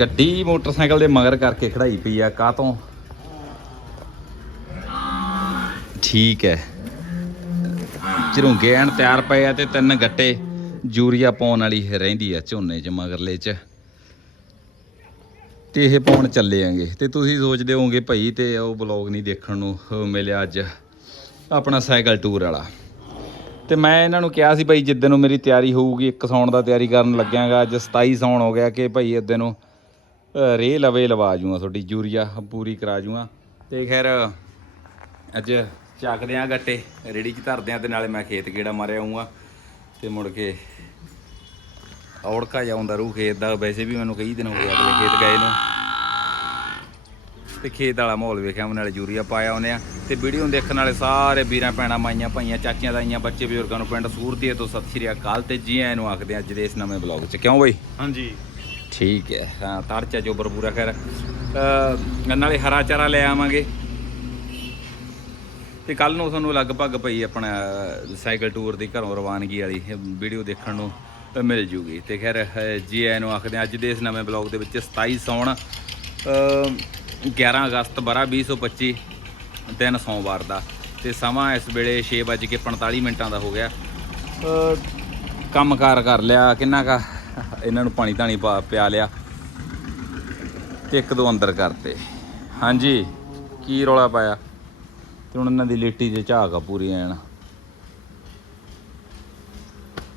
ਗੱਡੀ ਮੋਟਰਸਾਈਕਲ ਦੇ ਮਗਰ ਕਰਕੇ ਖੜਾਈ ਪਈ ਆ, ਕਾਹ ਤੋਂ? ਠੀਕ ਹੈ। ਝਰੁੰਗੇ ਐਨ ਤਿਆਰ ਪਏ ਆ ਤੇ ਤਿੰਨ ਗੱਟੇ ਯੂਰੀਆ ਪਾਉਣ ਵਾਲੀ ਰਹਿੰਦੀ ਆ ਝੋਨੇ 'ਚ, ਮਗਰਲੇ 'ਚ। ਤੇ ਇਹ ਪਾਉਣ ਚੱਲੇ ਆਂਗੇ। ਤੇ ਤੁਸੀਂ ਸੋਚਦੇ ਹੋਵੋਗੇ ਭਾਈ ਤੇ ਉਹ ਬਲੌਗ ਨਹੀਂ ਦੇਖਣ ਨੂੰ ਮਿਲਿਆ ਅੱਜ, ਆਪਣਾ ਸਾਈਕਲ ਟੂਰ ਵਾਲਾ। ਤੇ ਮੈਂ ਇਹਨਾਂ ਨੂੰ ਕਿਹਾ ਸੀ ਭਾਈ ਜਿੱਦਣ ਨੂੰ ਮੇਰੀ ਤਿਆਰੀ ਹੋਊਗੀ, ਇੱਕ ਸੌਣ ਦਾ ਤਿਆਰੀ ਕਰਨ ਲੱਗਿਆਗਾ, ਅੱਜ 27 ਸੌਣ ਹੋ ਗਿਆ ਕਿ ਭਾਈ ਇਦਾਂ ਨੂੰ ਅਹ ਰੇਹ ਲਵੇ ਲਵਾ ਜੂਗਾ ਤੁਹਾਡੀ ਯੂਰੀਆ ਪੂਰੀ ਕਰਾ ਜੂਗਾ ਤੇ ਖੈਰ, ਅੱਜ ਚੱਕਦੇ ਆ ਗੱਟੇ, ਰੇੜੀ 'ਚ ਧਰਦੇ ਆ ਤੇ ਨਾਲੇ ਮੈਂ ਖੇਤ ਗੇੜਾ ਮਾਰਿਆ ਆਉਂਗਾ ਤੇ ਮੁੜ ਕੇ ਔੜਕਾ ਜਾਉਂਦਾ ਰੂ ਖੇਤ ਦਾ, ਵੈਸੇ ਵੀ ਮੈਨੂੰ ਕਈ ਦਿਨ ਹੋ ਗਏ ਅਗਲੇ ਖੇਤ ਗਏ ਨੂੰ। ਤੇ ਖੇਤ ਵਾਲਾ ਮਾਹੌਲ ਵੇਖਿਆ, ਮੈਂ ਨਾਲੇ ਯੂਰੀਆ ਪਾਇਆ ਆਉਂਦੇ ਆ। ਤੇ ਵੀਡੀਓ ਦੇਖਣ ਵਾਲੇ ਸਾਰੇ ਵੀਰਾਂ, ਭੈਣਾਂ, ਮਾਈਆਂ, ਭਾਈਆਂ, ਚਾਚੀਆਂ ਤਾਈਆਂ ਬੱਚੇ ਬਜ਼ੁਰਗਾਂ ਨੂੰ ਪਿੰਡ ਸੂਰਤੀਏ ਤੋਂ ਸਤਿ ਸ਼੍ਰੀ ਅਕਾਲ ਤੇ ਜੀ ਆਇਆਂ ਨੂੰ ਆਖਦੇ ਆ ਅੱਜ ਦੇ ਇਸ ਨਵੇਂ ਬਲੌਗ 'ਚ। ਕਿਉਂ ਬਈ? ਹਾਂਜੀ। ਠੀਕ ਹੈ। ਹਾਂ ਤਰਚਾ ਜੋਬਰ ਪੂਰਾ ਕਰ ਅ ਨਾਲੇ ਹਰਾ ਚਾਰਾ ਲੈ ਆਵਾਂਗੇ। ਤੇ ਕੱਲ ਨੂੰ ਤੁਹਾਨੂੰ ਲਗਭਗ ਪਈ ਆਪਣਾ ਸਾਈਕਲ ਟੂਰ ਦੀ ਘਰੋਂ ਰਵਾਨਗੀ ਵਾਲੀ ਵੀਡੀਓ ਦੇਖਣ ਨੂੰ ਮਿਲ ਜੂਗੀ। ਤੇ ਖੈਰ ਅ, ਜੀ ਆਇਆਂ ਨੂੰ ਆਖਦੇ ਹਾਂ ਅੱਜ ਦੇ ਇਸ ਨਵੇਂ ਬਲੌਗ ਦੇ ਵਿੱਚ 27 ਸੌਣ ਅ, 11 ਅਗਸਤ 12 2025 ਦਿਨ ਸੋਮਵਾਰ ਦਾ। ਤੇ ਸਮਾਂ ਇਸ ਵੇਲੇ 6:45 ਮਿੰਟਾਂ ਦਾ ਹੋ ਗਿਆ। ਅ, ਕੰਮਕਾਰ ਕਰ ਲਿਆ ਕਿੰਨਾ ਕਾ ਇਹਨਾਂ ਨੂੰ ਪਾਣੀ ਧਾਣੀ ਪਾ ਪਿਆ ਲਿਆ ਤੇ ਇੱਕ ਦੋ ਅੰਦਰ ਕਰਤੇ। ਹਾਂਜੀ, ਕੀ ਰੌਲਾ ਪਾਇਆ? ਤੇ ਹੁਣ ਇਹਨਾਂ ਦੀ ਲਿੱਟੀ 'ਚ ਝਾਕ ਆ ਪੂਰੀ ਐਨ।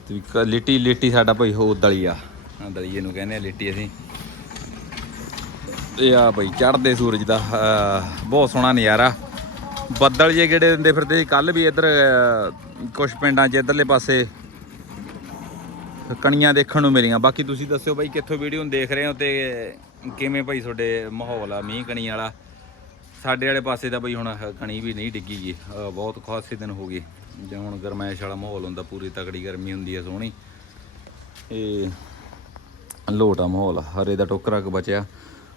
ਤੇ ਇੱਕ ਲਿੱਟੀ ਸਾਡਾ ਭਾਈ ਹੋ ਦਲੀਆ ਆ। ਦਲੀਏ ਨੂੰ ਕਹਿੰਦੇ ਆ ਲਿੱਟੀ ਅਸੀਂ। ਇਹ ਆ ਭਾਈ ਚੜ੍ਹਦੇ ਸੂਰਜ ਦਾ ਬਹੁਤ ਸੋਹਣਾ ਨਜ਼ਾਰਾ। ਬੱਦਲ ਜੇ ਗੇੜੇ ਦਿੰਦੇ ਫਿਰਦੇ ਕੱਲ ਵੀ ਇੱਧਰ ਕੁਝ ਪਿੰਡਾਂ 'ਚ ਇੱਧਰਲੇ ਪਾਸੇ ਕਣੀਆਂ ਦੇਖਣ ਨੂੰ ਮਿਲੀਆਂ। ਬਾਕੀ ਤੁਸੀਂ ਦੱਸਿਓ ਬਾਈ, ਕਿੱਥੋਂ ਵੀਡੀਓ ਨੂੰ ਦੇਖ ਰਹੇ ਹੋ ਤੇ ਕਿਵੇਂ ਭਾਈ ਤੁਹਾਡੇ ਮਾਹੌਲ ਆ, ਮੀਂਹ ਕਣੀ ਵਾਲਾ? ਸਾਡੇ ਵਾਲੇ ਪਾਸੇ ਤਾਂ ਬਈ ਹੁਣ ਕਣੀ ਵੀ ਨਹੀਂ ਡਿੱਗੀ ਜੀ। ਬਹੁਤ ਖਾਸੇ ਦਿਨ ਹੋ ਗਏ। ਜੇ ਹੁਣ ਗਰਮੈਸ਼ ਵਾਲਾ ਮਾਹੌਲ ਹੁੰਦਾ, ਪੂਰੀ ਤਕੜੀ ਗਰਮੀ ਹੁੰਦੀ ਹੈ ਸੋਹਣੀ। ਇਹ ਲੋਟਾ ਮਾਹੌਲ ਹਰੇ ਦਾ ਟੋਕਰਾ ਕ ਬਚਿਆ।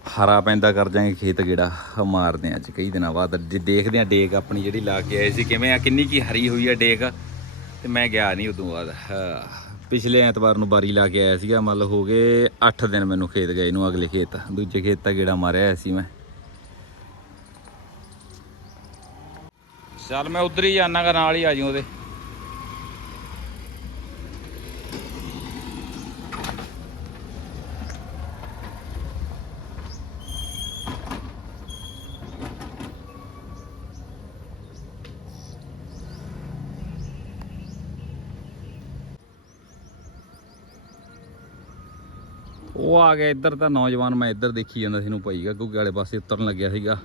ਹਰਾ ਪੈਂਦਾ ਕਰ ਜਾਾਂਗੇ ਖੇਤ ਗੇੜਾ, ਮਾਰਦੇ ਆ ਅੱਜ ਕਈ ਦਿਨਾਂ ਬਾਅਦ। ਜੇ ਦੇਖਦੇ ਆ ਡੇਕ ਆਪਣੀ ਜਿਹੜੀ ਲਾ ਕੇ ਆਏ ਸੀ, ਕਿਵੇਂ ਆ, ਕਿੰਨੀ ਕੀ ਹਰੀ ਹੋਈ ਆ ਡੇਕ। ਤੇ ਮੈਂ ਗਿਆ ਨਹੀਂ ਉਦੋਂ ਬਾਅਦ। ਪਿਛਲੇ ਐਤਵਾਰ ਨੂੰ ਬਾਰੀ ਲਾ ਕੇ ਆਇਆ ਸੀਗਾ, ਮਤਲਬ ਹੋ ਗਏ 8 ਦਿਨ ਮੈਨੂੰ ਖੇਤ ਗਏ ਨੂੰ ਅਗਲੇ ਖੇਤ, ਦੂਜੇ ਖੇਤ ਤਾਂ ਗੇੜਾ ਮਾਰਿਆ ਹੋਇਆ ਸੀ ਮੈਂ। ਚੱਲ ਮੈਂ ਉਧਰ ਹੀ ਜਾਣਾਗਾ ਨਾਲ ਹੀ ਆ ਜਾਊਂ ਉਹਦੇ। ਉਹ ਆ ਗਿਆ ਇੱਧਰ ਤਾਂ ਨੌਜਵਾਨ ਮੈਂ ਇੱਧਰ ਦੇਖੀ ਜਾਂਦਾ ਸੀ ਨੂੰ ਭਾਈ ਗਾ ਗੁੱਗੇ ਵਾਲੇ ਪਾਸੇ ਉਤਰਨ ਲੱਗਿਆ ਸੀਗਾ।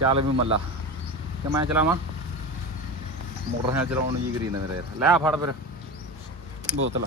ਚੱਲ ਵੀ ਮੱਲਾ ਕਿ ਮੈਂ ਚਲਾਵਾਂ? ਮੋਟਰਸਾਈਕਲ ਚਲਾਉਣ ਨੂੰ ਜੀ ਕਰੀ ਜਾਂਦਾ ਮੇਰਾ ਯਾਰ। ਲੈ ਫੜ ਫਿਰ, ਬੋਤਲ।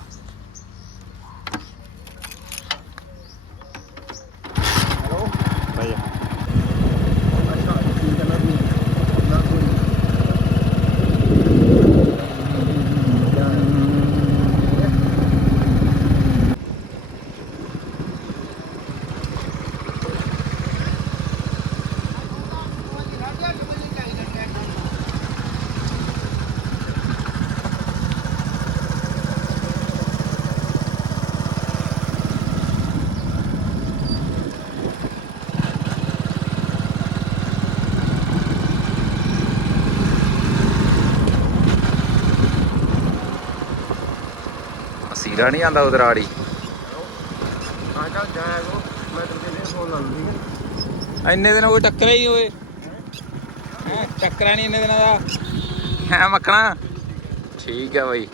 ਸੀਰਾ ਨਹੀਂ ਆਂਦਾ ਉਧਰ ਆੜੀ। ਇੰਨੇ ਦਿਨ ਉਹ ਟੱਕਰਿਆ ਹੀ ਹੋਏ ਹੈ, ਟੱਕਰਿਆ ਨਹੀਂ ਇੰਨੇ ਦਿਨਾਂ ਦਾ। ਹੈ, ਮੱਖਣਾ? ਠੀਕ ਹੈ ਬਾਈ।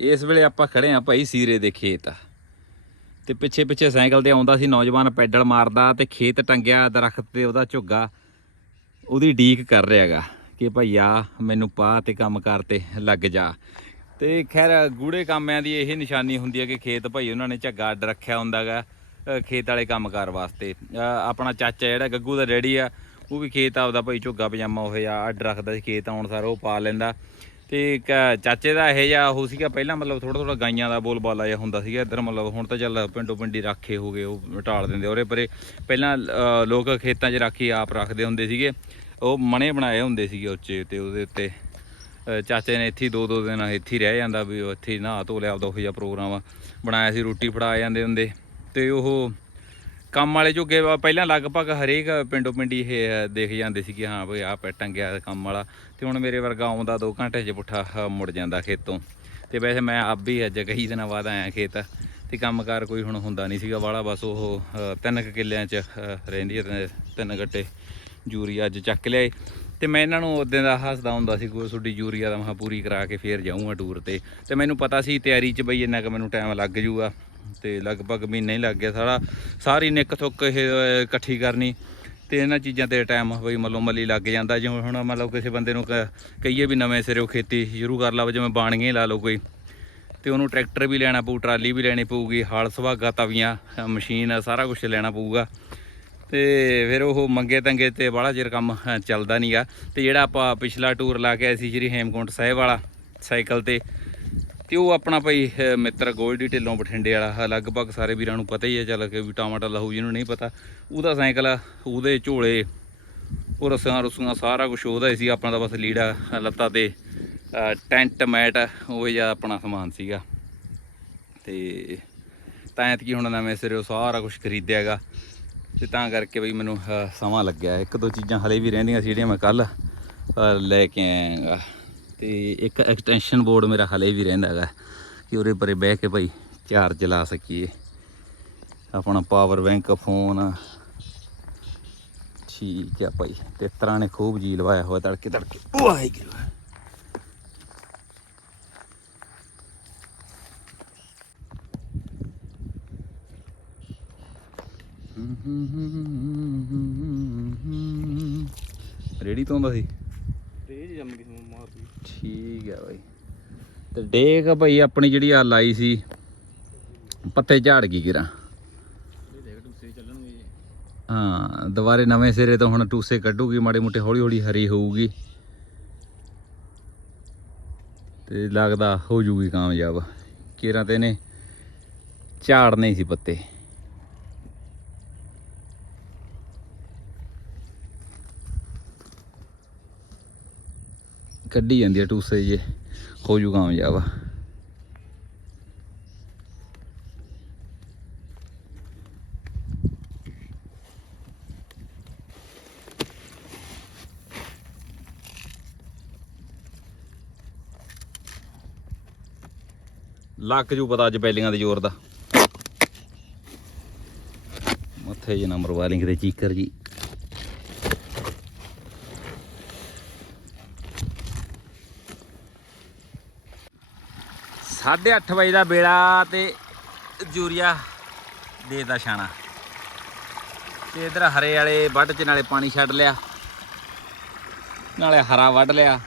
ਇਸ ਵੇਲੇ ਆਪਾਂ ਖੜੇ ਆ ਭਾਈ ਸੀਰੇ ਦੇ ਖੇਤ। ਤੇ ਪਿੱਛੇ ਪਿੱਛੇ ਸਾਈਕਲ ਤੇ ਆਉਂਦਾ ਸੀ, ਨੌਜਵਾਨ ਪੈਡਲ ਮਾਰਦਾ ਤੇ ਖੇਤ ਟੰਗਿਆ ਦਰਖਤ ਤੇ ਉਹਦਾ ਝੁੱਗਾ। ਉਹਦੀ ਡੀਕ ਕਰ ਰਿਹਾਗਾ ਕਿ ਭਈਆ ਮੈਨੂੰ ਪਾ ਤੇ ਕੰਮ ਕਰ ਤੇ ਲੱਗ ਜਾ। ਤੇ ਖੈਰ ਗੂੜੇ ਕੰਮਿਆਂ ਦੀ ਇਹ ਨਿਸ਼ਾਨੀ ਹੁੰਦੀ ਹੈ ਕਿ ਖੇਤ ਭਾਈ ਉਹਨਾਂ ਨੇ ਝੱਗਾ ਅੱਡ ਰੱਖਿਆ ਹੁੰਦਾਗਾ ਖੇਤ ਵਾਲੇ ਕੰਮਕਾਰ ਵਾਸਤੇ। ਆਪਣਾ ਚਾਚਾ ਜਿਹੜਾ ਗੱਗੂ ਦਾ ਡੈਡੀ ਆ, ਉਹ ਵੀ ਖੇਤ ਆਪਦਾ ਭਾਈ ਝੁੱਗਾ ਪਜਾਮਾ ਉਹ ਆ ਅੱਡ ਰੱਖਦਾ ਸੀ, ਖੇਤ ਆਉਣ ਸਾਰ ਉਹ ਪਾ ਲੈਂਦਾ। ਤੇ ਇੱਕ ਚਾਚੇ ਦਾ ਇਹ ਜਿਹਾ ਉਹ ਸੀਗਾ, ਪਹਿਲਾਂ ਮਤਲਬ ਥੋੜਾ ਥੋੜਾ ਗਾਈਆਂ ਦਾ ਬੋਲਬਾਲਾ ਜਿਹਾ ਹੁੰਦਾ ਸੀਗਾ ਇੱਧਰ, ਮਤਲਬ ਹੁਣ ਤਾਂ ਚੱਲ ਪਿੰਡੋ ਪਿੰਡੀ ਰਾਖੇ ਹੋ ਗਏ, ਉਹ ਢਾਲ ਦਿੰਦੇ ਉਹਰੇ ਪਰੇ ਪਹਿਲਾਂ ਲੋਕ ਖੇਤਾਂ 'ਚ ਰਾਖੀ ਆਪ ਰੱਖਦੇ ਹੁੰਦੇ ਸੀਗੇ, ਉਹ ਮਣੇ ਬਣਾਏ ਹੁੰਦੇ ਸੀਗੇ ਉੱਚੇ ਤੇ ਉਹਦੇ ਉੱਤੇ ਚਾਚੇ ਨੇ ਇੱਥੇ ਦੋ ਦੋ ਦਿਨ ਇੱਥੇ ਹੀ ਰਹਿ ਜਾਂਦਾ ਵੀ ਉਹ ਇੱਥੇ ਨਹਾ ਧੋ ਲਿਆ, ਆਪਦਾ ਉਹੋ ਜਿਹਾ ਪ੍ਰੋਗਰਾਮ ਬਣਾਇਆ ਸੀ, ਰੋਟੀ ਫੜਾ ਜਾਂਦੇ ਹੁੰਦੇ ਤੇ ਉਹ ਕੰਮ ਵਾਲੇ ਝੁੱਗੇ ਪਹਿਲਾਂ ਲਗਭਗ ਹਰੇਕ ਪਿੰਡੋਂ ਪਿੰਡੀ ਇਹ ਦੇਖ ਜਾਂਦੇ ਸੀ ਕਿ ਹਾਂ ਬਈ ਆਹ ਪੈ ਟੰਗਿਆ ਕੰਮ ਵਾਲਾ। ਤੇ ਹੁਣ ਮੇਰੇ ਵਰਗਾ ਆਉਂਦਾ 2 ਘੰਟੇ 'ਚ ਪੁੱਠਾ ਮੁੜ ਜਾਂਦਾ ਖੇਤੋਂ। ਤੇ ਵੈਸੇ ਮੈਂ ਆਪ ਵੀ ਅੱਜ ਕਈ ਦਿਨਾਂ ਬਾਅਦ ਆਇਆ ਖੇਤ। ਤੇ ਕੰਮਕਾਰ ਕੋਈ ਹੁਣ ਹੁੰਦਾ ਨਹੀਂ ਸੀਗਾ, ਵਾਲਾ ਬਸ ਉਹ ਤਿੰਨ ਕੁ ਕਿੱਲਿਆਂ 'ਚ ਰਹਿੰਦੀ ਹੈ ਤਿੰਨ- ਤਿੰਨ ਗੱਟੇ ਯੂਰੀਆ ਅੱਜ ਚੱਕ ਲਿਆਏ। ਤੇ ਮੈਂ ਇਹਨਾਂ ਨੂੰ ਉਦੋਂ ਦਾ ਹੱਸਦਾ ਹੁੰਦਾ ਸੀ ਕੋਈ ਤੁਹਾਡੀ ਯੂਰੀਆ ਦਾ ਮਹਾ ਪੂਰੀ ਕਰਾ ਕੇ ਫੇਰ ਜਾਊਂਗਾ ਟੂਰ ਤੇ। ਤੇ ਮੈਨੂੰ ਪਤਾ ਸੀ ਤਿਆਰੀ 'ਚ ਬਈ ਇੰਨਾ ਕੁ ਮੈਨੂੰ ਟਾਈਮ ਲੱਗ ਜੂਗਾ। ਤੇ ਲਗਭਗ ਮਹੀਨਾ ਹੀ ਲੱਗ ਗਿਆ ਸਾਰਾ। ਸਾਰੀ ਨਿੱਕ ਥੁੱਕ ਇਹ ਇਕੱਠੀ ਕਰਨੀ। ਤੇ ਇਹਨਾਂ ਚੀਜ਼ਾਂ ਤੇ ਟਾਈਮ ਬਈ ਮੱਲੋ ਮੱਲੀ ਲੱਗ ਜਾਂਦਾ। ਜਿਵੇਂ ਹੁਣ ਮਤਲਬ ਕਿਸੇ ਬੰਦੇ ਨੂੰ ਕ- ਕਹੀਏ ਵੀ ਨਵੇਂ ਸਿਰੋਂ ਖੇਤੀ ਸ਼ੁਰੂ ਕਰ ਲਾ ਜਿਵੇਂ ਬਾਣੀਆਂ ਹੀ ਲਾ ਲਓ ਕੋਈ। ਤੇ ਉਹਨੂੰ ਟਰੈਕਟਰ ਵੀ ਲੈਣਾ ਪਊ ਟਰਾਲੀ ਵੀ ਲੈਣੀ ਪਊਗੀ ਹਾਲ ਸੁਹਾਗਾ ਤਵੀਆਂ ਮਸ਼ੀਨ ਸਾਰਾ ਕੁਝ ਲੈਣਾ ਪਊਗਾ। ਤੇ ਫਿਰ ਉਹ ਮੰਗੇ ਤੰਗੇ ਤੇ ਬਾਹਲਾ ਚਿਰ ਕੰਮ ਅ, ਚੱਲਦਾ ਨਹੀਂਗਾ ਤੇ ਜਿਹੜਾ ਆਪਾਂ ਪਿਛਲਾ ਟੂਰ ਲਾ ਕੇ ਆਏ ਸੀ ਸ਼੍ਰੀ ਹੇਮਕੁੰਟ ਸਾਹਿਬ ਵਾਲਾ ਸਾਈਕਲ ਤੇ ਤੇ ਉਹ ਆਪਣਾ ਭਾਈ ਮਿੱਤਰ ਗੋਲਡੀ ਢਿੱਲੋਂ ਬਠਿੰਡੇ ਵਾਲਾ ਲਗਭਗ ਸਾਰੇ ਵੀਰਾਂ ਨੂੰ ਪਤਾ ਹੀ ਹੈ ਚੱਲ ਕਿ ਵੀ ਟਮਾਟਰ ਲਹੂ ਜਿਹਨੂੰ ਨਹੀਂ ਪਤਾ। ਉਹਦਾ ਸਾਈਕਲ ਆ, ਉਹਦੇ ਝੋਲੇ ਉਹ ਰਸੀਆਂ ਰਸੂਆਂ ਸਾਰਾ ਕੁਝ ਉਹਦਾ ਹੀ ਸੀ ਆਪਣਾ ਤਾਂ ਬਸ ਲੀੜਾ ਅ, ਲੱਤਾ ਤੇ ਟੈਂਟ ਮੈਟ ਉਹ ਜਿਹਾ ਆਪਣਾ ਸਮਾਨ ਸੀਗਾ। ਤੇ ਤਾਂ ਐਤਕੀ ਹੁਣ ਨਵੇਂ ਸਿਰੇ ਉਹ ਸਾਰਾ ਕੁਝ ਖਰੀਦਿਆਗਾ ਤੇ ਤਾਂ ਕਰਕੇ ਬਈ ਮੈਨੂੰ ਸਮਾਂ ਲੱਗਿਆ। ਇੱਕ ਦੋ ਚੀਜ਼ਾਂ ਹਲੇ ਵੀ ਰਹਿੰਦੀਆਂ ਸੀ ਜਿਹੜੀਆਂ ਮੈਂ ਕੱਲ ਲੈ ਕੇ ਆਇਆਗਾ। ਤੇ ਇੱਕ ਐਕਸਟੈਂਸ਼ਨ ਬੋਰਡ ਮੇਰਾ ਹਲੇ ਵੀ ਰਹਿੰਦਾ ਹੈਗਾ ਕਿ ਉਹਦੇ ਪਰੇ ਬਹਿ ਕੇ ਭਾਈ ਚਾਰਜ ਲਾ ਸਕੀਏ ਆਪਣਾ ਪਾਵਰ ਬੈਂਕ ਫੋਨ ਠੀਕ ਆ ਭਾਈ ਤੇ ਤਰ੍ਹਾਂ ਨੇ ਖੂਬ ਜੀ ਲਵਾਇਆ ਹੋਇਆ ਤੜਕੇ ਤੜਕੇ ਵਾਹਿਗੁਰੂ ਰੇੜੀ ਤੋਂ ਆਉਂਦਾ ਸੀ ਤੇਜ ਜੰਮ ਗਈ ਠੀਕ ਹੈ ਬਾਈ। ਤੇ ਡੇਕ ਭਾਈ ਆਪਣੀ ਜਿਹੜੀ ਆ ਲਾਈ ਸੀ ਪੱਤੇ ਝਾੜ ਗਈ ਚੱਲਣਗੇ। ਹਾਂ ਦੁਬਾਰੇ ਨਵੇਂ ਸਿਰੇ ਤੋਂ ਹੁਣ ਟੂਸੇ ਕੱਢੂਗੀ ਮਾੜੇ ਮੋਟੇ ਹੌਲੀ ਹੌਲੀ ਹਰੀ ਹੋਊਗੀ। ਤੇ ਲੱਗਦਾ ਹੋ ਜੂਗੀ ਕਾਮਯਾਬ। ਕਿਰਾਂ ਤੇ ਨੇ ਝਾੜਨੇ ਹੀ ਸੀ ਪੱਤੇ। ਕੱਢੀ ਜਾਂਦੀ ਆ ਟੂਸੇ ਜੇ ਹੋ ਜੂ ਕਾਮਯਾਬ ਆ। ਲੱਕ ਜੂ ਪਤਾ ਅੱਜ ਬੈਲੀਆਂ ਦੇ ਜ਼ੋਰ ਦਾ। ਮੱਥੇ ਜੇ ਨੰਬਰ ਵਾਲਿੰਗ ਦੇ ਚੀਕਰ ਜੀ। ਸਾਢੇ ਅੱਠ ਵਜੇ ਦਾ ਵੇਲਾ ਤੇ ਯੂਰੀਆ ਦੇਦਾ ਛਾਣਾ। ਤੇ ਇਧਰ ਹਰੇ ਵਾਲੇ ਵੱਢ ਚ ਨਾਲੇ ਪਾਣੀ ਛੱਡ ਲਿਆ। ਨਾਲੇ ਹਰਾ ਵੱਢ ਲਿਆ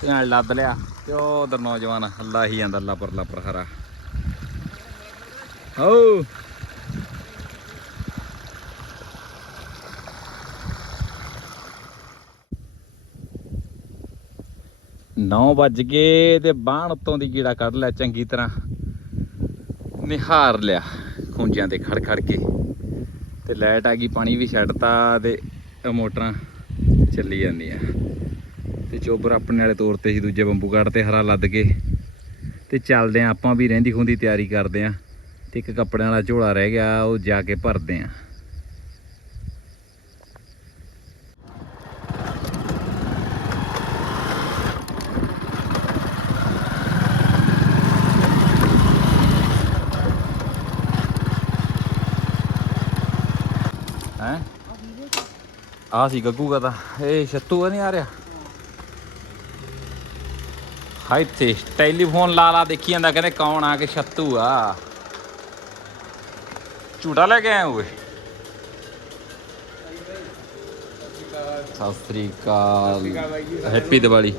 ਤੇ ਨਾਲੇ ਲੱਦ ਲਿਆ ਤੇ ਉਹ ਉਧਰ ਨੌਜਵਾਨ ਹੱਲਾ ਹੀ ਜਾਂਦਾ ਲਾਪਰ ਲਾਪਰ ਹਰਾ। ਹੋ ਨੌ ਵੱਜ ਗਏ ਤੇ ਬਾਣ ਉੱਤੋਂ ਦੀ ਕੀੜਾ ਕੱਢ ਲਿਆ, ਚੰਗੀ ਤਰ੍ਹਾਂ ਨਿਹਾਰ ਲਿਆ ਖੁੰਝਿਆਂ ਤੇ ਖੜ ਖੜ ਕੇ। ਤੇ ਲਾਈਟ ਆ ਗਈ, ਪਾਣੀ ਵੀ ਛੱਡਤਾ ਤੇ ਇਹ ਮੋਟਰਾਂ ਚੱਲੀ ਜਾਂਦੀਆਂ। ਤੇ ਚੋਬਰ ਆਪਣੇ ਵਾਲੇ ਤੌਰ ਤੇ ਸੀ, ਦੂਜੇ ਬੰਬੂ ਕੱਢ ਤੇ ਹਰਾ ਲੱਦ ਕੇ। ਤੇ ਚੱਲਦੇ ਆ, ਆਪਾਂ ਵੀ ਰਹਿੰਦੀ ਖੁੰਦੀ ਤਿਆਰੀ ਕਰਦੇ ਆ। ਤੇ ਇੱਕ ਕੱਪੜਿਆਂ ਵਾਲਾ ਝੋਲਾ ਰਹਿ ਗਿਆ, ਉਹ ਜਾ ਕੇ ਭਰਦੇ ਆ ਹੈ ਆ ਸੀ ਗੱਗੂ ਦਾ ਤਾਂ ਇਹ ਛੱਤੂ ਨਹੀਂ ਆ ਰਿਹਾ। ਹਾਈ ਤੇ ਟੈਲੀਫੋਨ ਲਾ ਲਾ ਦੇਖੀ ਜਾਂਦਾ ਕਹਿੰਦੇ ਕੌਣ ਆ ਕੇ ਛੱਤੂ ਆ। ਝੂਟਾ ਲੈ ਕੇ ਆਏ ਹੋਏ ਸਤਿ ਸ੍ਰੀ ਅਕਾਲ। ਹੈਪੀ ਦੀਵਾਲੀ।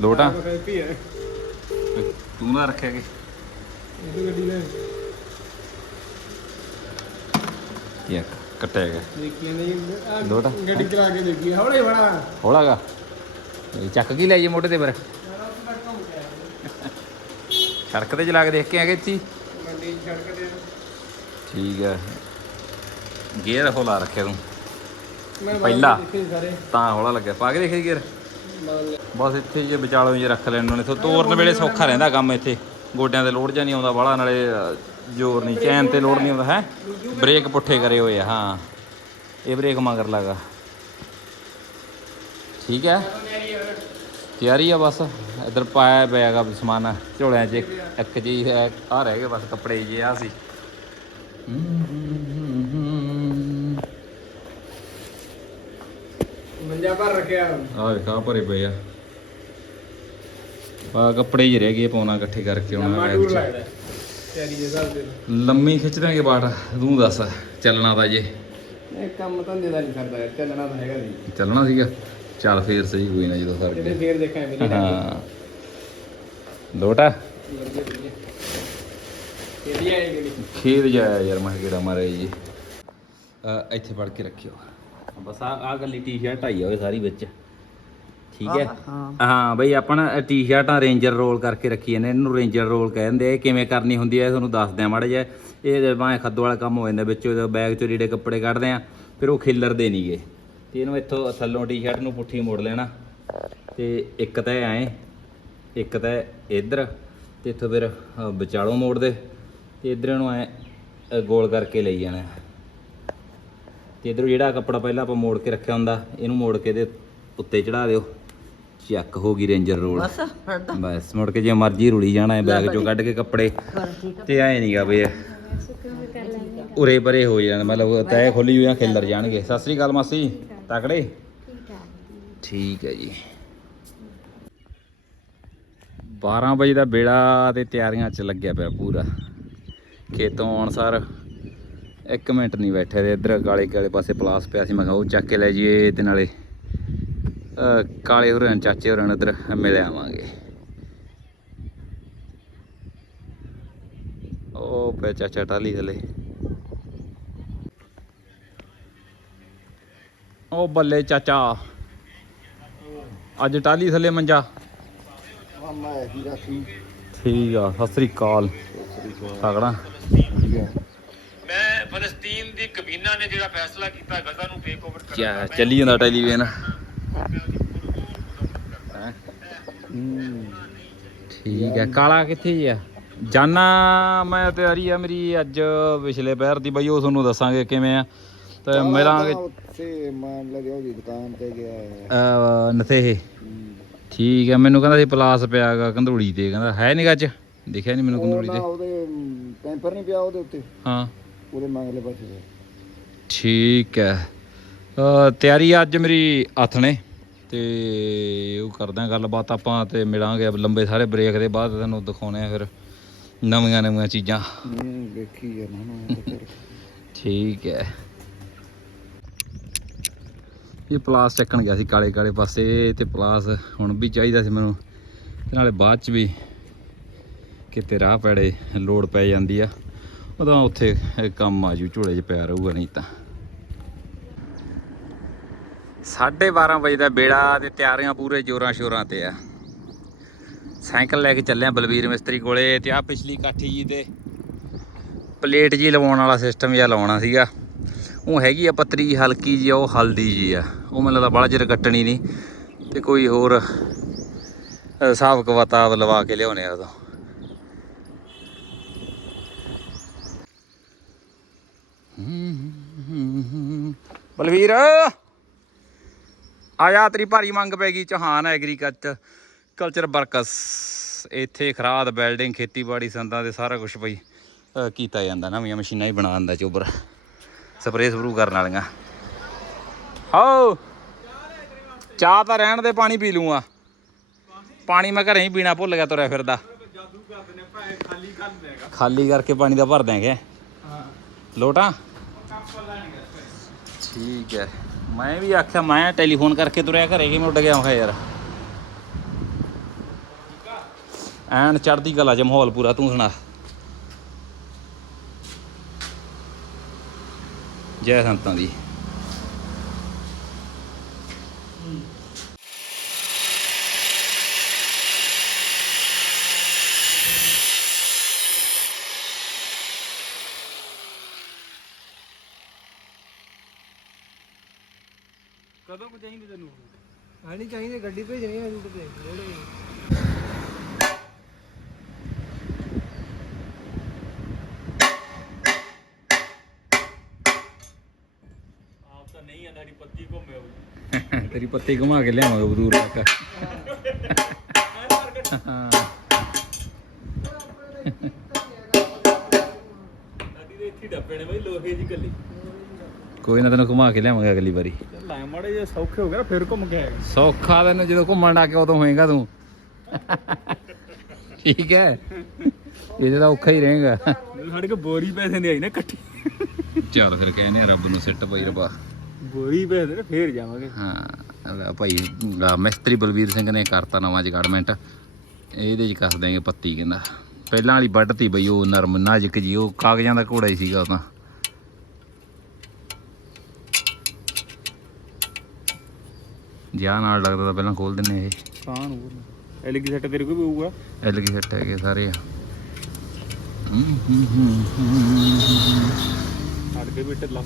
ਲੋਟਾ ਤੂੰ ਨਾ ਰੱਖਿਆ ਕਿ। ਇਹ ਗੱਡੀ ਲੈ। ਇੱਕ ਕੱਟਿਆ ਗਿਆ। ਦੇਖੀ ਆ। ਗੱਡੀ ਚਲਾ ਕੇ ਦੇਖੀ ਹੌਲੇ ਬੜਾ। ਹੌਲਾਗਾ ਚੱਕ ਕੀ ਲੈ ਜੇ ਮੋਢੇ ਤੇ ਫਿਰ? ਸੜਕ ਤੇ ਚਲਾ ਕੇ ਦੇਖ ਕੇ ਆ ਗਏ? ਮੰਡੀ ਸੜਕ ਤੇ। ਠੀਕ ਹੈ ਗੇਅਰ ਹੌਲਾ ਰੱਖਿਆ ਤੂੰ। ਮੈਂ ਪਹਿਲਾ। ਦੇਖੇ ਸਾਰੇ। ਤਾਂ ਹੌਲਾ ਲੱਗਿਆ। ਪਾ ਕੇ ਦੇਖੀ ਗੇਅਰ? ਬਸ ਇੱਥੇ ਜੇ ਵਿਚਾਲੋਂ ਜੇ ਰੱਖ ਲੈਣ ਨੇ ਸੋ ਤੋਰਨ ਵੇਲੇ ਸੌਖਾ ਰਹਿੰਦਾ ਕੰਮ ਇੱਥੇ। ਗੋਡਿਆਂ ਤੇ ਲੋਡ ਜਾਂ ਨਹੀਂ ਆਉਂਦਾ ਬਾਹਲਾ ਨਾਲੇ ਜ਼ੋਰ ਨਹੀਂ ਚੈਨ ਤੇ ਲੋਡ ਨਹੀਂ ਆਉਂਦਾ ਹੈ? ਬ੍ਰੇਕ ਪੁੱਠੇ ਕਰੇ ਹੋਏ ਆ ਹਾਂ। ਇਹ ਬ੍ਰੇਕ ਮਗਰ ਲਗਾ। ਠੀਕ ਹੈ? ਤਿਆਰੀ ਆ ਬਸ। ਇਧਰ ਪਾਇਆ ਪਿਆਗਾ ਸਮਾਨ ਝੋਲਿਆਂ 'ਚ ਇੱਕ- ਜੀ ਹੈ ਆ ਰਹਿ ਗਏ ਬਸ ਕੱਪੜੇ ਜੇ ਆ ਸੀ। ਮੰਜਾ ਪਰ ਰੱਖਿਆ। ਆ ਵੇਖਾ ਭਰੇ ਪਏ ਆ। ਆ ਕੱਪੜੇ ਹੀ ਰਹਿ ਗਏ ਪਾਉਣਾ ਇਕੱਠੇ ਕਰਕੇ ਆਉਣਾ ਟੂਰ ਲੱਗਦਾ। ਤਿਆਰੀ ਦੇ ਹਿਸਾਬ ਦੇ ਲੰਮੀ ਖਿੱਚ ਦਾਂਗੇ ਬਾਟ ਤੂੰ ਦੱਸ ਚੱਲਣਾ ਤਾਂ ਜੇ। ਇਹ ਕੰਮ ਧੰਦੇ ਦਾ ਨਹੀਂ ਕਰਦਾ ਯਾਰ, ਚੱਲਣਾ ਤਾਂ ਹੈਗਾ ਨਹੀਂ। ਚੱਲਣਾ ਸੀਗਾ। ਚੱਲ ਫੇਰ ਸਹੀ ਕੋਈ ਨਾ ਜਦੋਂ ਗਿਆ। ਫੇਰ ਦੇਖਾਂ ਮੇਰੇ ਹਾਂ। ਲੋਟਾ। ਤੇਰੀ ਆਈ ਖੇਤ ਜਾਇਆ ਯਾਰ ਮੈਂ ਕਿਹੜਾ ਮਾਰਿਆ ਜੀ। ਅ, ਇੱਥੇ ਫੜ ਕੇ ਰੱਖਿਓ। ਬਸ ਆ ਆ ਗੱਲੀ ਟੀ-ਸ਼ਰਟ ਆਈ ਆ ਸਾਰੀ ਵਿੱਚ। ਠੀਕ ਹੈ? ਹਾਂ ਬਈ ਆਪਣਾ ਟੀ-ਸ਼ਰਟਾਂ ਰੇਂਜਰ ਰੋਲ ਕਰਕੇ ਰੱਖੀ ਨੇ ਇਹਨੂੰ ਰੇਂਜਰ ਰੋਲ ਕਹਿੰਦੇ ਆ। ਕਿਵੇਂ ਕਰਨੀ ਹੁੰਦੀ ਹੈ ਤੁਹਾਨੂੰ ਦੱਸਦੇ ਆ ਮਾੜਾ ਜਿਹਾ। ਇਹ ਬਾਏ ਖੱਦੋ ਵਾਲਾ ਕੰਮ ਹੋ ਜਾਂਦਾ ਵਿੱਚੋਂ ਬੈਗ ਚੋਂ ਰੀੜੇ ਕੱਪੜੇ ਕੱਢਦੇ ਆ ਫਿਰ ਉਹ ਖਿੱਲਰਦੇ ਨਹੀਂਗੇ ਤੇ ਇਹਨੂੰ ਇੱਥੋਂ ਥੱਲੋਂ ਟੀ-ਸ਼ਰਟ ਨੂੰ ਪੁੱਠੀ ਮੋੜ ਲੈਣਾ। ਤੇ ਇੱਕ ਤਾਂ ਐ ਇੱਕ ਤਾਂ ਇੱਧਰ ਤੇ ਇੱਥੋਂ ਫਿਰ ਵਿਚਾਲੋਂ ਮੋੜ ਦੇ। ਤੇ ਇੱਧਰ ਨੂੰ ਐ ਗੋਲ ਕਰਕੇ ਲਈ ਜਾਣਾ। ਤੇ ਇੱਧਰੋਂ ਜਿਹੜਾ ਕੱਪੜਾ ਪਹਿਲਾਂ ਆਪਾਂ ਮੋੜ ਕੇ ਰੱਖਿਆ ਹੁੰਦਾ ਇਹਨੂੰ ਮੋੜ ਕੇ ਇਹਦੇ ਉੱਤੇ ਚੜਾ ਦਿਓ। ਚੱਕ ਹੋ ਗਈ ਰੇਂਜਰ ਰੋਲ ਬਸ ਫੜਦਾ ਬਸ ਮੁੜ ਕੇ ਜੇ ਮਰਜ਼ੀ ਰੁਲੀ ਜਾਣਾ ਹੈ ਬੈਗ ਚੋਂ ਕੱਢ ਕੇ ਕੱਪੜੇ। ਤੇ ਐ ਨਹੀਂਗਾ ਬਈ ਉਰੇ ਪਰੇ ਹੋ ਜਾਣ ਮਤਲਬ ਤੈ ਖੁੱਲੀ ਹੋਈਆਂ ਖਿੱਲਰ ਜਾਣਗੇ। ਸਤਿ ਸ੍ਰੀ ਅਕਾਲ ਮਾਸੀ ਤਕੜੇ? ਠੀਕ ਹੈ ਜੀ। 12 ਵਜੇ ਦਾ ਵੇਲਾ ਤੇ ਤਿਆਰੀਆਂ 'ਚ ਲੱਗਿਆ ਪਿਆ ਪੂਰਾ। ਖੇਤੋਂ ਆਉਣ ਸਾਰ ਇੱਕ ਮਿੰਟ ਨਹੀਂ ਬੈਠੇ ਤੇ ਇੱਧਰ ਕਾਲੇ ਕਾਲੇ ਪਾਸੇ ਪਲਾਸ ਪਿਆ ਸੀ ਮੈਂ ਕਿਹਾ ਉਹ ਚੱਕ ਕੇ ਲੈ ਜਾਈਏ ਤੇ ਨਾਲੇ। ਕਾਲੇ ਹੋਰਾਂ ਚਾਚੇ ਹੋਰਾਂ ਨੂੰ ਇੱਧਰ ਮਿਲ ਆਵਾਂਗੇ। ਉਹ ਪਿਆ ਚਾਚਾ ਟਾਲੀ ਥਲੇ। ਉਹ ਬੱਲੇ ਚਾਚਾ। ਅੱਜ ਟਾਲੀ ਥੱਲੇ ਮੰਜਾ। ਠੀਕ ਆ ਸਤਿ ਸ੍ਰੀ ਅਕਾਲ। ਤਗੜਾ ਮੈਂ ਫਲਸਤੀਨ ਦੀ ਕਬੀਨਾ ਨੇ ਜਿਹੜਾ ਫੈਸਲਾ ਕੀਤਾ ਗਜ਼ਾ ਨੂੰ ਟੇਕ ਓਵਰ ਕਰਨ ਕਿਆ ਚੱਲੀ ਜਾਂਦਾ ਟੈਲੀਵਿਜ਼ਨ। ਠੀਕ ਹੈ ਕਾਲਾ ਕਿੱਥੇ ਆ? ਜਾਨਾ ਮੈਂ ਤਿਆਰੀ ਆ ਮੇਰੀ ਅੱਜ ਪਿਛਲੇ ਪੈਰ ਦੀ ਬਈ ਉਹ ਤੁਹਾਨੂੰ ਦੱਸਾਂਗੇ ਕਿਵੇਂ ਆ। ਤੇ ਮਿਲਾਂਗੇ ਉੱਥੇ ਮਾਨ ਲੱਗਿਆ ਉਹਦੀ ਦੁਕਾਨ ਤੇ ਗਿਆ ਹੈ ਨਥੇਹੇ। ਠੀਕ ਹੈ ਮੈਨੂੰ ਕਹਿੰਦਾ ਸੀ ਪਲਾਸ ਪਿਆਗਾ ਕੰਧੂੜੀ ਤੇ ਕਹਿੰਦਾ ਹੈ ਨੀ ਗੱਜ ਦਿਖਿਆ ਨਹੀਂ ਮੈਨੂੰ ਕੰਧੂੜੀ ਤੇ? ਉਹਦੇ ਕੈਂਪਰ ਨਹੀਂ ਪਿਆ ਉਹਦੇ ਉੱਤੇ? ਹਾਂ। ਉਹਦੇ ਮੰਗਲੇ ਪਾਸੇ। ਤੇ ਠੀਕ ਹੈ। ਤਿਆਰੀ ਅੱਜ ਮੇਰੀ ਹੱਥ ਨੇ ਤੇ ਉਹ ਕਰਦੇ ਆ ਗੱਲਬਾਤ ਆਪਾਂ ਤੇ ਮਿਲਾਂਗੇ। ਲੰਬੇ ਸਾਰੇ ਬ੍ਰੇਕ ਦੇ ਬਾਅਦ ਤੁਹਾਨੂੰ ਦਿਖਾਉਣੇ ਆ ਫਿਰ ਨਵੀਆਂ ਨਵੀਆਂ ਚੀਜ਼ਾਂ। ਦੇਖੀ ਜਾਣਾ ਠੀਕ ਹੈ ਇਹ ਪਲਾਸ ਚੱਕਣ ਗਿਆ ਸੀ ਕਾਲੇ ਕਾਲੇ ਪਾਸੇ ਤੇ ਪਲਾਸ ਹੁਣ ਵੀ ਚਾਹੀਦਾ ਸੀ ਮੈਨੂੰ। ਤੇ ਨਾਲੇ ਬਾਅਦ ਚ ਵੀ ਕਿਤੇ ਰਾਹ ਪੈੜੇ ਲੋਡ ਪੈ ਜਾਂਦੀ ਆ। ਉਦੋਂ ਉੱਥੇ ਕੰਮ ਆਜੂ ਝੋਲੇ 'ਚ ਪਿਆ ਰਹੂਗਾ ਨਹੀਂ ਤਾਂ। 12:30 ਵਜੇ ਦਾ ਬੇੜਾ ਤੇ ਤਿਆਰੀਆਂ ਪੂਰੇ ਜੋਰਾਂ ਸ਼ੋਰਾਂ ਤੇ ਆ। ਸਾਈਕਲ ਲੈ ਕੇ ਚੱਲਿਆ ਬਲਵੀਰ ਮਿਸਤਰੀ ਕੋਲੇ ਤੇ ਆ ਪਿਛਲੀ ਕਾਠੀ ਜੀ ਤੇ ਪਲੇਟ ਜੀ ਲਵਾਉਣ ਵਾਲਾ ਸਿਸਟਮ ਜਿਹਾ ਲਾਉਣਾ ਸੀਗਾ। ਉਹ ਹੈਗੀ ਆ ਪਤਰੀ ਹਲਕੀ ਜੀ ਉਹ ਹਲਦੀ ਜੀ ਆ। ਉਹ ਮੈਨੂੰ ਲੱਗਦਾ ਬੜਾ ਚਿਰ ਕੱਟਣੀ ਨਹੀਂ ਤੇ ਕੋਈ ਹੋਰ ਅ, ਹਿਸਾਬ ਕਿਤਾਬ ਲਵਾ ਕੇ ਲਿਆਉਣੇ ਆ ਉਦੋਂ। ਬਲਵੀਰ ਆ ਤੇਰੀ ਭਾਰੀ ਮੰਗ ਪੈ ਗਈ, ਚੌਹਾਨ ਐਗਰੀਕਲਚਰ, ਕਲਚਰ ਵਰਕਸ। ਇੱਥੇ ਖਰਾਦ ਬਿਲਡਿੰਗ ਖੇਤੀਬਾੜੀ ਸੰਦਾਂ ਦੇ ਸਾਰਾ ਕੁਝ ਬਈ ਕੀਤਾ ਜਾਂਦਾ, ਨਵੀਆਂ ਮਸ਼ੀਨਾਂ ਹੀ ਬਣਾ ਦਿੰਦਾ ਚੋਬਰ। ਸਪਰੇਅ ਸਪਰੂ ਕਰਨ ਵਾਲੀਆਂ। ਹਾਓ ਚਾਹ ਤਾਂ ਰਹਿਣ ਦੇ, ਪਾਣੀ ਪੀ ਲੂੰਗਾ। ਪਾਣੀ ਮੈਂ ਘਰੇ ਹੀ ਪੀਣਾ, ਭੁੱਲ ਗਿਆ ਤੁਰਿਆ ਫਿਰਦਾ। ਖਾਲੀ ਕਰਕੇ ਪਾਣੀ ਦਾ ਭਰ ਦਿਆਂਗੇ। ਲੋਟਾਂ? ਠੀਕ ਹੈ। ਮੈਂ ਵੀ ਆਖਿਆ, ਮੈਂ ਟੈਲੀਫੋਨ ਕਰਕੇ ਤੁਰਿਆ, ਘਰੇ ਕਿਵੇਂ ਉੱਡ ਗਿਆ ਮੈਂ ਯਾਰ। ਐਨ ਚੜਦੀ ਕਲਾ ਚ ਮਾਹੌਲ ਪੂਰਾ, ਤੂੰ ਸੁਣਾ। ਜੈ ਸੰਤਾਂ ਦੀ ਕਦੋਂ ਕੁ ਚਾਹੀਦੀ ਤੈਨੂੰ ਆਣੀ ਚਾਹੀਦੀ ਗੱਡੀ ਭੇਜਣੀ ਹੈ ਰੂਟ ਤੇ ਲੋੜ ਆਪ ਤਾਂ ਨਹੀਂ ਆ ਤੁਹਾਡੀ ਪੱਤੀ ਘੁੰਮੇ ਹੋਈ ਤੇਰੀ ਪੱਤੀ ਘੁਮਾ ਕੇ ਲਿਆਵਾਂਗੇ ਦੂਰ ਤੱਕ ਹਾਂ ਸਾਡੀ ਦੇ ਇੱਥੇ ਹੀ ਡੱਬੇ ਨੇ ਬਈ ਲੋਹੇ ਦੀ ਗੱਲੀ ਕੋਈ ਨਾ ਤੈਨੂੰ ਘੁਮਾ ਕੇ ਲਿਆਵਾਂਗੇ ਅਗਲੀ ਵਾਰੀ। ਲੈ ਮਾੜੇ ਜੇ ਸੌਖੇ ਹੋ ਗਏ ਨਾ ਫਿਰ ਘੁੰਮ ਕੇ ਆਏਗਾ। ਸੌਖਾ ਤੈਨੂੰ ਜਦੋਂ ਘੁੰਮਣ ਆ ਕੇ ਉਦੋਂ ਹੋਏਗਾ ਤੂੰ। ਠੀਕ ਹੈ? ਇਹਦੇ ਤਾਂ ਔਖਾ ਹੀ ਰਹੇਗਾ। ਸਾਡੇ ਕੋ ਬੋਰੀ ਪੈਸੇ ਨਹੀਂ ਆਈ ਨਾ ਇਕੱਠੀ। ਚੱਲ ਫਿਰ ਕਹਿੰਦੇ ਆ ਰੱਬ ਨੂੰ ਸਿੱਟ ਪਈ ਰਬਾ। ਬੋਰੀ ਪੈਸੇ ਨੇ ਫੇਰ ਜਾਵਾਂਗੇ। ਹਾਂ ਲੈ ਭਾਈ ਮਿਸਤਰੀ ਬਲਵੀਰ ਸਿੰਘ ਨੇ ਕਰਤਾ ਨਵਾਂ ਜਗਾੜਮੈਂਟ। ਇਹਦੇ ਚ ਕੱਸ ਦੇਂਗੇ ਪੱਤੀ ਕਹਿੰਦਾ। ਪਹਿਲਾਂ ਵਾਲੀ ਵੱਢਤੀ ਬਈ ਉਹ ਨਰਮ ਨਾਜ਼ੁਕ ਜੀ ਉਹ ਕਾਗਜ਼ਾਂ ਦਾ ਘੋੜਾ ਹੀ ਸੀਗਾ ਉਹ ਤਾਂ। ਜਿਆ ਨਾਲ ਲੱਗਦਾ ਤਾਂ ਪਹਿਲਾਂ ਖੋਲ ਦਿੰਨੇ ਇਹ। ਕਾਂ ਨੂੰ ਐਲਗੀ ਸੈਟ ਤੇਰੇ ਕੋਲ ਵੀ ਹੋਊਗਾ ਐਲਗੀ ਸੈੱਟ ਹੈਗੇ ਸਾਰੇ ਆ। ਕੇ ਵੀ ਢਿੱਲਾ ਹੋ।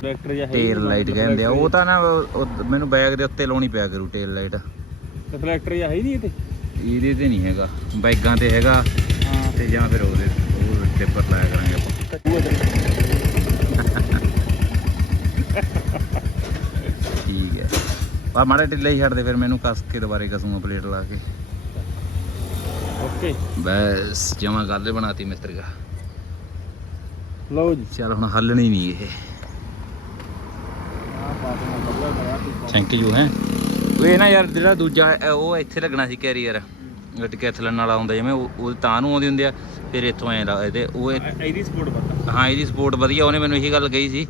ਟਰੈਕਟਰ ਜਾਂ ਟੇਲ ਲਾਈਟ ਕਹਿੰਦੇ ਆ। ਉਹ ਤਾਂ ਨਾ ਉਹ- ਉਹ ਮੈਨੂੰ ਬੈਗ ਦੇ ਉੱਤੇ ਲਾਉਣੀ ਪਿਆ ਕਰੂ ਟੇਲ ਲਾਈਟ ਰਿਫਲੈਕਟਰ ਜਾਂ ਹੈ ਹੀ ਨਹੀਂ ਇੱਥੇ ਇਹਦੇ ਤੇ ਨਹੀਂ ਹੈਗਾ। ਬਾਈਕਾਂ ਤੇ ਹੈਗਾ। ਹਾਂ। ਤੇ ਜਾਂ ਫਿਰ ਉਹਦੇ ਉਹ ਟਿੱਪਰ ਲਾਇਆ ਕਰਾਂਗੇ ਆਪਾਂ। ਠੀਕ ਹੈ। ਪਰ ਮਾੜਾ ਢਿੱਲਾ ਹੀ ਛੱਡ ਦੇ ਫਿਰ ਮੈਨੂੰ ਕੱਸ ਕੇ ਦੁਬਾਰੇ ਕਸੂਗਾ ਪਲੇਟ ਲਾ ਕੇ। ਓਕੇ। ਬਸ ਜਮਾ ਗੱਲ ਬਣਾਤੀ ਮਿਸਤਰੀ ਦਾ ਲਓ ਜੀ। ਚੱਲ ਹੁਣ ਹੱਲਣੀ ਨਹੀਂ ਇਹ ਆ ਬਾਤ ਨਾ ਬਦਲਾ ਦਇਆ ਤੂੰ ਥੈਂਕ ਯੂ ਹੈ? ਉਹ ਇਹ ਨਾ ਯਾਰ ਜਿਹੜਾ ਦੂਜਾ ਅ, ਉਹ ਇੱਥੇ ਲੱਗਣਾ ਸੀ ਕੈਰੀਅਰ ਡਿਕੈਥਲਨ ਵਾਲਾ ਹੁੰਦਾ ਜਿਵੇਂ ਉਹ ਉਹ ਤਾਂ ਨੂੰ ਆਉਂਦੀ ਹੁੰਦੀ ਆ ਫਿਰ ਇੱਥੋਂ ਐ ਲੱਗਦੇ ਉਹ ਇਹ- ਇਹਦੀ ਸਪੋਰਟ ਪਤਾ ਹਾਂ ਇਹਦੀ ਸਪੋਰਟ ਵਧੀਆ ਉਹਨੇ ਮੈਨੂੰ ਇਹੀ ਗੱਲ ਕਹੀ ਸੀ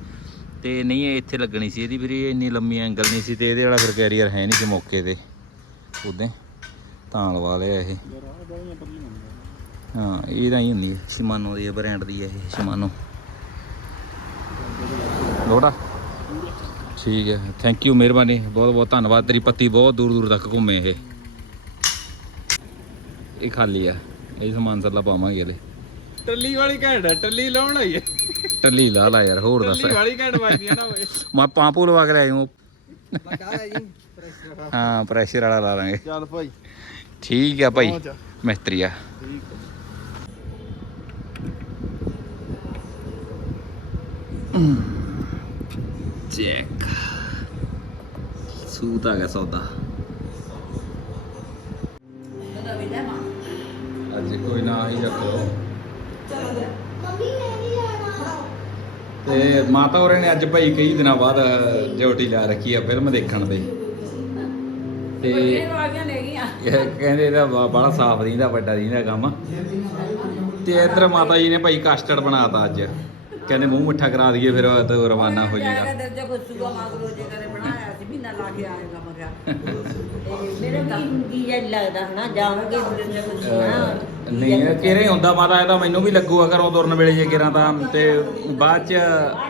ਤੇ ਨਹੀਂ ਇਹ ਇੱਥੇ ਲੱਗਣੀ ਸੀ ਇਹਦੀ ਫਿਰ ਇਹ ਇੰਨੀ ਲੰਮੀ ਐਂਗਲ ਨਹੀਂ ਸੀ ਤੇ ਇਹਦੇ ਵਾਲਾ ਫਿਰ ਕੈਰੀਅਰ ਹੈ ਨਹੀਂ ਸੀ ਮੌਕੇ ਤੇ ਉਦੋਂ ਤਾਂ ਲਵਾ ਲਿਆ ਇਹ। ਹਾਂ ਇਹਦਾ ਹੀ ਹੁੰਦੀ ਹੈ ਸ਼ਿਮਾਨੋ ਦੀ ਬ੍ਰਾਂਡ ਦੀ ਹੈ ਇਹ ਸ਼ਿਮਾਨੋ। ਲੋੜਾ ਠੀਕ ਹੈ। ਥੈਂਕ ਯੂ ਮਿਹਰਬਾਨੀ। ਬਹੁਤ ਬਹੁਤ ਧੰਨਵਾਦ। ਤੇਰੀ ਪੱਤੀ ਬਹੁਤ ਦੂਰ ਦੂਰ ਤੱਕ ਘੁੰਮੇ ਇਹ। ਇਹ ਖਾਲੀ ਆ। ਇਹ ਸਮਾਨ ਸੱਲਾ ਪਾਵਾਂਗੇ ਇਹਦੇ। ਟੱਲੀ ਵਾਲੀ ਘੈਂਟ ਹੈ ਟੱਲੀ ਲਾਉਣ ਆਈ ਹੈ ਟੱਲੀ ਲਾ ਲਾ ਯਾਰ ਹੋਰ ਦੱਸ। ਟੱਲੀ ਵਾਲੀ ਘੈਂਟ ਵੱਜਦੀ ਹੈ ਨਾ ਓਏ। ਮੈਂ ਪਾਂਪੂ ਲਵਾ ਕੇ ਆਇਆ ਹੂੰ। ਹੈ ਜੀ ਪ੍ਰੈਸ਼ਰ ਹਾਂ ਪ੍ਰੈਸ਼ਰ ਵਾਲਾ ਲਾ ਲਾਂਗੇ ਚੱਲ ਭਾਈ। ਠੀਕ ਆ ਭਾਈ। ਮਿਸਤਰੀ ਆ। ਠੀਕ ਹੈ। ਚੈੱਕ ਸੂਤ ਆ ਗਿਆ ਸੌਦਾ ਅੱਜ ਕੋਈ ਨਾ ਹੀ ਰੱਖੋ ਤੇ ਮਾਤਾ ਹੋਰੇ ਨੇ ਅੱਜ ਭਾਈ ਕਈ ਦਿਨਾਂ ਬਾਅਦ ਡਿਊਟੀ ਲਾ ਰੱਖੀ ਆ ਫਿਲਮ ਦੇਖਣ ਦੇ। ਤੇ ਇਹ ਕਹਿੰਦੇ ਇਹਦਾ ਬੜਾ ਸਾਫ਼ ਦਿੰਦਾ ਵੱਡਾ ਦਿੰਦਾ ਕੰਮ। ਤੇ ਇੱਧਰ ਮਾਤਾ ਜੀ ਨੇ ਭਾਈ ਕਸਟਰਡ ਬਣਾਤਾ ਅੱਜ। ਕਹਿੰਦੇ ਮੂੰਹ ਮਿੱਠਾ ਕਰਾ ਦਈਏ ਫਿਰ ਤੇ ਰਵਾਨਾ ਹੋ ਜਾਏਗਾ। ਕੋਈ ਲੋ ਜੇ ਕਦੇ ਬਣਾਇਆ ਸੀ ਮਹੀਨਾ ਲਾ ਕੇ ਆਏਗਾ ਮੈਂ ਕਿਹਾ ਮੇਰੇ ਕੀ ਕੀ ਜਿਹਾ ਲੱਗਦਾ ਹਨਾ ਜਾਵਾਂਗੇ ਦਰਜਾ ਕੋਈ ਨਹੀਂ ਇਹ ਕਿਹੜੇ ਹੁੰਦਾ ਮਾਤਾ ਇਹ ਤਾਂ ਮੈਨੂੰ ਵੀ ਲੱਗੂਗਾ ਘਰੋਂ ਤੁਰਨ ਵੇਲੇ ਜੇ ਕਿਰਾਂ ਤਾਂ ਤੇ ਬਾਅਦ ਚ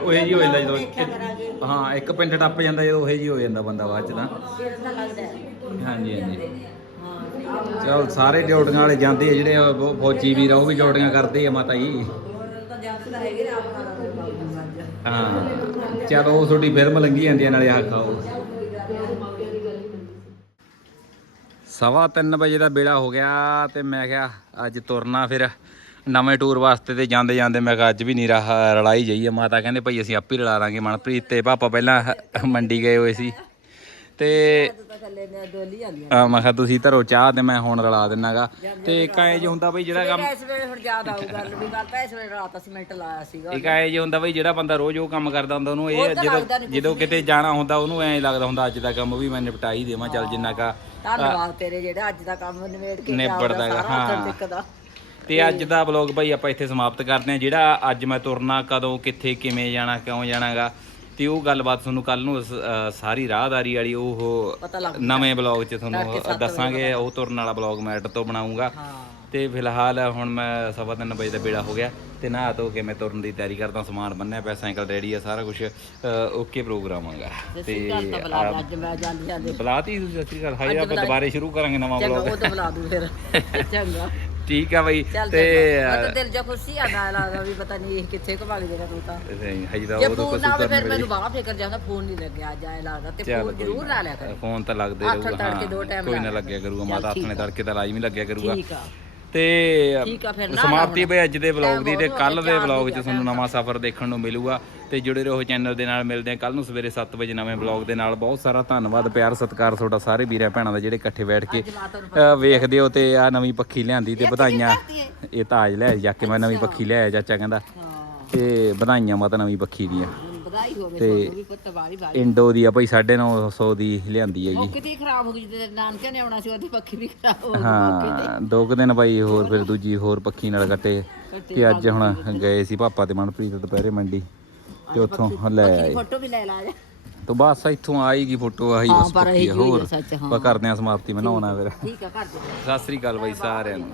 ਉਹੇ ਜੀ ਹੋ ਜਾਂਦਾ ਜਦੋਂ ਇੱਕ- ਹਾਂ ਇੱਕ ਪਿੰਡ ਟੱਪ ਜਾਂਦਾ ਜਦੋਂ ਉਹੇ ਜੀ ਹੋ ਜਾਂਦਾ ਬੰਦਾ ਬਾਅਦ ਚ ਤਾਂ ਲੱਗਦਾ ਹੈ। ਹਾਂਜੀ ਹਾਂਜੀ। ਹਾਂ। ਚਲ ਸਾਰੇ ਡਿਊਟੀਆਂ ਵਾਲੇ ਜਾਂਦੇ ਆ ਜਿਹੜੇ ਉਹ ਫੌਜੀ ਵੀਰ ਆ, ਉਹ ਵੀ ਡਿਊਟੀਆਂ ਕਰਦੇ ਆ ਮਾਤਾ ਜੀ। ਹਾਂ। ਚਲੋ ਉਹ ਤੁਹਾਡੀ ਫਿਲਮ ਲੰਗੀ ਜਾਂਦੀ ਹੈ ਨਾਲੇ ਆਹ ਖਾਓ। ਸਵਾ ਤਿੰਨ ਵਜੇ ਦਾ ਵੇਲਾ ਹੋ ਗਿਆ ਤੇ ਮੈਂ ਕਿਹਾ ਅੱਜ ਤੁਰਨਾ ਫਿਰ। ਨਵੇਂ ਟੂਰ ਵਾਸਤੇ ਤੇ ਜਾਂਦੇ ਜਾਂਦੇ ਮੈਂ ਕਿਹਾ ਅੱਜ ਵੀ ਨਹੀਂ ਰਹਾ ਰਲਾਈ ਜਾਈਏ ਮਾਤਾ ਕਹਿੰਦੇ ਭਾਈ ਅਸੀਂ ਆਪੇ ਰਲਾ ਲਾਂਗੇ ਮਨਪ੍ਰੀਤ ਤੇ ਪਾਪਾ ਪਹਿਲਾਂ ਮੰਡੀ ਗਏ ਹੋਏ ਸੀ। ਤੇ ਥੱਲੇ ਨੇ ਡੋਲੀ ਆਂਦੀਆਂ ਆ। ਮੈਂ ਕਿਹਾ ਤੁਸੀਂ ਧਰੋ ਚਾਹ ਤੇ ਮੈਂ ਹੁਣ ਰਲਾ ਦਿੰਨਾਗਾ। ਤੇ ਕਾਏ ਜੇ ਹੁੰਦਾ ਬਈ ਜਿਹੜਾ ਕੰਮ ਇਸ ਵੇਲੇ ਹੁਣ ਯਾਦ ਆਊ ਗੱਲ ਵੀ ਗੱਲ ਤਾਂ ਇਸ ਵੇਲੇ ਰਾਤ ਅਸੀਂ ਮਿੰਟ ਲਾਇਆ ਸੀਗਾ। ਇੱਕ ਐ ਜੇ ਹੁੰਦਾ ਬਈ ਜਿਹੜਾ ਬੰਦਾ ਰੋਜ਼ ਉਹ ਕੰਮ ਕਰਦਾ ਹੁੰਦਾ ਉਹਨੂੰ ਇਹ ਜਦੋਂ ਜਦੋਂ ਕਿਤੇ ਜਾਣਾ ਹੁੰਦਾ ਉਹਨੂੰ ਐਂ ਲੱਗਦਾ ਹੁੰਦਾ ਅੱਜ ਦਾ ਕੰਮ ਵੀ ਮੈਂ ਨਿਪਟਾ ਹੀ ਦੇਵਾਂ ਚੱਲ ਜਿੰਨਾ ਕਾ ਧੰਨਵਾਦ ਤੇਰੇ ਜਿਹੜਾ ਅੱਜ ਦਾ ਕੰਮ ਨਿਬੇੜ ਕੇ ਨਿਬੜਦਾ ਹਾਂ। ਤੇ ਅੱਜ ਦਾ ਵਲੌਗ ਭਾਈ ਆਪਾਂ ਇੱਥੇ ਸਮਾਪਤ ਕਰਦੇ ਹਾਂ ਜਿਹੜਾ ਅੱਜ ਮੈਂ ਤੁਰਨਾ ਕਦੋਂ ਕਿੱਥੇ ਕਿਵੇਂ ਜਾਣਾ ਕਿਉਂ ਜਾਣਾਗਾ। ਤੇ ਉਹ ਗੱਲਬਾਤ ਤੁਹਾਨੂੰ ਕੱਲ ਨੂੰ ਸ- ਅ, ਸਾਰੀ ਰਾਹਦਾਰੀ ਵਾਲੀ ਉਹ ਪਤਾ ਲੱਗ ਨਵੇਂ ਵਲੌਗ 'ਚ ਤੁਹਾਨੂੰ ਦੱਸਾਂਗੇ ਉਹ ਤੁਰਨ ਵਾਲਾ ਵਲੌਗ ਮੈਂ ਐਡ ਤੋਂ ਬਣਾਉਂਗਾ। ਹਾਂ। ਤੇ ਫਿਲਹਾਲ ਹੁਣ ਮੈਂ ਸਵਾ ਤਿੰਨ ਵਜੇ ਦਾ ਬੇੜਾ ਹੋ ਗਿਆ ਤੇ ਨਹਾ ਧੋ ਕੇ ਮੈਂ ਤੁਰਨ ਦੀ ਤਿਆਰੀ ਕਰਦਾ ਸਮਾਨ ਬੰਨਿਆ ਪਿਆ ਸਾਈਕਲ ਰੈਡੀ ਆ ਸਾਰਾ ਕੁਝ ਓਕੇ ਪ੍ਰੋਗਰਾਮ ਆਗਾ ਤੇ ਸੀ ਤਾਂ ਬੁਲਾ ਲਾ, ਅੱਜ ਮੈਂ ਜਾਂਦੀ ਜਾਂਦੀ ਬੁਲਾਤੀ ਤੁਸੀਂ ਸਤਿ ਸ਼੍ਰੀ ਅਕਾਲ। ਹਾਈ ਆਪਾਂ। ਦੁਬਾਰੇ ਸ਼ੁਰੂ ਕਰਾਂਗੇ ਨਵਾਂ ਚੰਗਾ ਉਹ ਤਾਂ ਬੁਲਾ ਦੂੰ ਫਿਰ। ਚੰਗਾ। ਠੀਕ ਆ ਬਈ ਤੇ ਦਿਲ ਜਾ ਖੁਸ਼ੀ ਆ ਨਾ ਲੱਗਦਾ ਵੀ ਪਤਾ ਨਹੀਂ ਇਹ ਕਿੱਥੇ ਘੁਮਾ ਕੇ ਦੇਣਾ ਤੂੰ ਤਾਂ। ਹਜੇ ਤਾਂ ਜੇ ਉਹ ਤੋਂ ਫੋਨ ਨਾ ਕਰਨ ਫਿਰ ਮੈਨੂੰ ਬਾਹਰ ਫਿਕਰ ਜਾਂਦਾ ਫੋਨ ਨਹੀਂ ਲੱਗਿਆ ਜਾਏ ਲੱਗਦਾ ਤੇ ਚੱਲ ਫੋਨ ਕੋਈ ਜ਼ਰੂਰ ਲਾ ਲਿਆ ਕਰ। ਫੋਨ ਤਾਂ ਲੱਗਦੇ ਰਹੂਗਾ ਹਾਂ ਕੋਈ ਨਾ ਲੱਗਿਆ ਕਰੂਗਾ ਮਾਤਾ ਹੱਥ ਨੇ। ਤੜਕੇ ਤਾਂ ਲਾਜ਼ਮੀ ਲੱਗਿਆ ਕਰੂਗਾ। ਠੀਕ ਆ। ਤੇ ਠੀਕ ਆ ਫਿਰ ਨਾ ਸਮਾਪਤੀ। ਬਈ ਅੱਜ ਦੇ ਵਲੌਗ ਦੀ ਤੇ ਕੱਲ ਦੇ ਵਲੌਗ 'ਚ ਤੁਹਾਨੂੰ ਨਵਾਂ ਸਫ਼ਰ ਦੇਖਣ ਨੂੰ ਮਿਲੂਗਾ। ਤੇ ਜੁੜੇ ਰਹੋ ਚੈਨਲ ਦੇ ਨਾਲ ਮਿਲਦੇ ਆ ਕੱਲ ਨੂੰ ਸਵੇਰੇ 7 ਵਜੇ ਨਵੇਂ ਵਲੌਗ ਦੇ ਨਾਲ। ਬਹੁਤ ਸਾਰਾ ਧੰਨਵਾਦ ਪਿਆਰ ਸਤਿਕਾਰ ਤੁਹਾਡਾ ਸਾਰੇ ਵੀਰਾਂ ਭੈਣਾਂ ਦਾ ਜਿਹੜੇ ਇਕੱਠੇ ਬੈਠ ਕੇ ਵੇਖਦੇ ਹੋ ਤੇ ਆ ਨਵੀਂ ਪੱਖੀ ਲਿਆਂਦੀ ਤੇ ਵਧਾਈਆਂ। ਇਹ ਤਾਜ ਲੈ ਜਾ ਕੇ ਮੈਂ ਨਵੀਂ ਪੱਖੀ ਲਿਆਇਆ ਚਾਚਾ ਕਹਿੰਦਾ। ਤੇ ਵਧਾਈਆਂ ਮਾਤਾ ਨਵੀਂ ਪੱਖੀ ਦੀਆਂ। ਵਧਾਈ ਹੋਵੇ ਤੇ- ਤੁਹਾਨੂੰ ਵੀ ਪੁੱਤ ਵਾਲੀ ਵਾਲੀ। ਇੰਡੋ ਦੀ ਆ ਭਾਈ 950 ਦੀ ਲਿਆਂਦੀ ਹੈਗੀ। ਉਹ ਕਿਤੇ ਖਰਾਬ ਹੋ ਗਈ ਤੇ ਨਾਨਕੇ ਨੇ ਆਉਣਾ ਸੀ ਉਹਦੀ ਪੱਖੀ ਵੀ ਖਰਾਬ ਹੋ ਗਈ। ਹਾਂ ਦੋ ਕੁ ਦਿਨ ਬਾਈ ਹੋਰ ਫਿਰ ਦੂਜੀ ਹੋਰ ਪੱਖੀ ਨਾਲ ਕੱਟੇ। ਤੇ ਅੱਜ ਹੁਣ ਗਏ ਸੀ ਪਾਪਾ ਤੇ ਮਨਪ੍ਰੀਤ ਦੁਪਹਿਰੇ ਮੰਡੀ ਤੇ ਉੱਥੋਂ ਲੈ ਆਏ। ਫੋਟੋ ਵੀ ਲੈ ਲਾ ਜਾ। ਤੋਂ ਬਸ ਇੱਥੋਂ ਆਏਗੀ ਫੋਟੋ ਆਹੀ ਹਾਂ, ਬਸ ਪਰ ਪੱਕੀ ਹੋਰ। ਹਾਂ। ਆਪਾਂ ਕਰਦੇ ਆ ਸਮਾਪਤੀ ਮਨਾਉਣਾ ਫਿਰ। ਠੀਕ ਆ ਕਰ ਦੇ ਸਤਿ ਸ੍ਰੀ ਅਕਾਲ ਬਾਈ ਸਾਰਿਆਂ ਨੂੰ।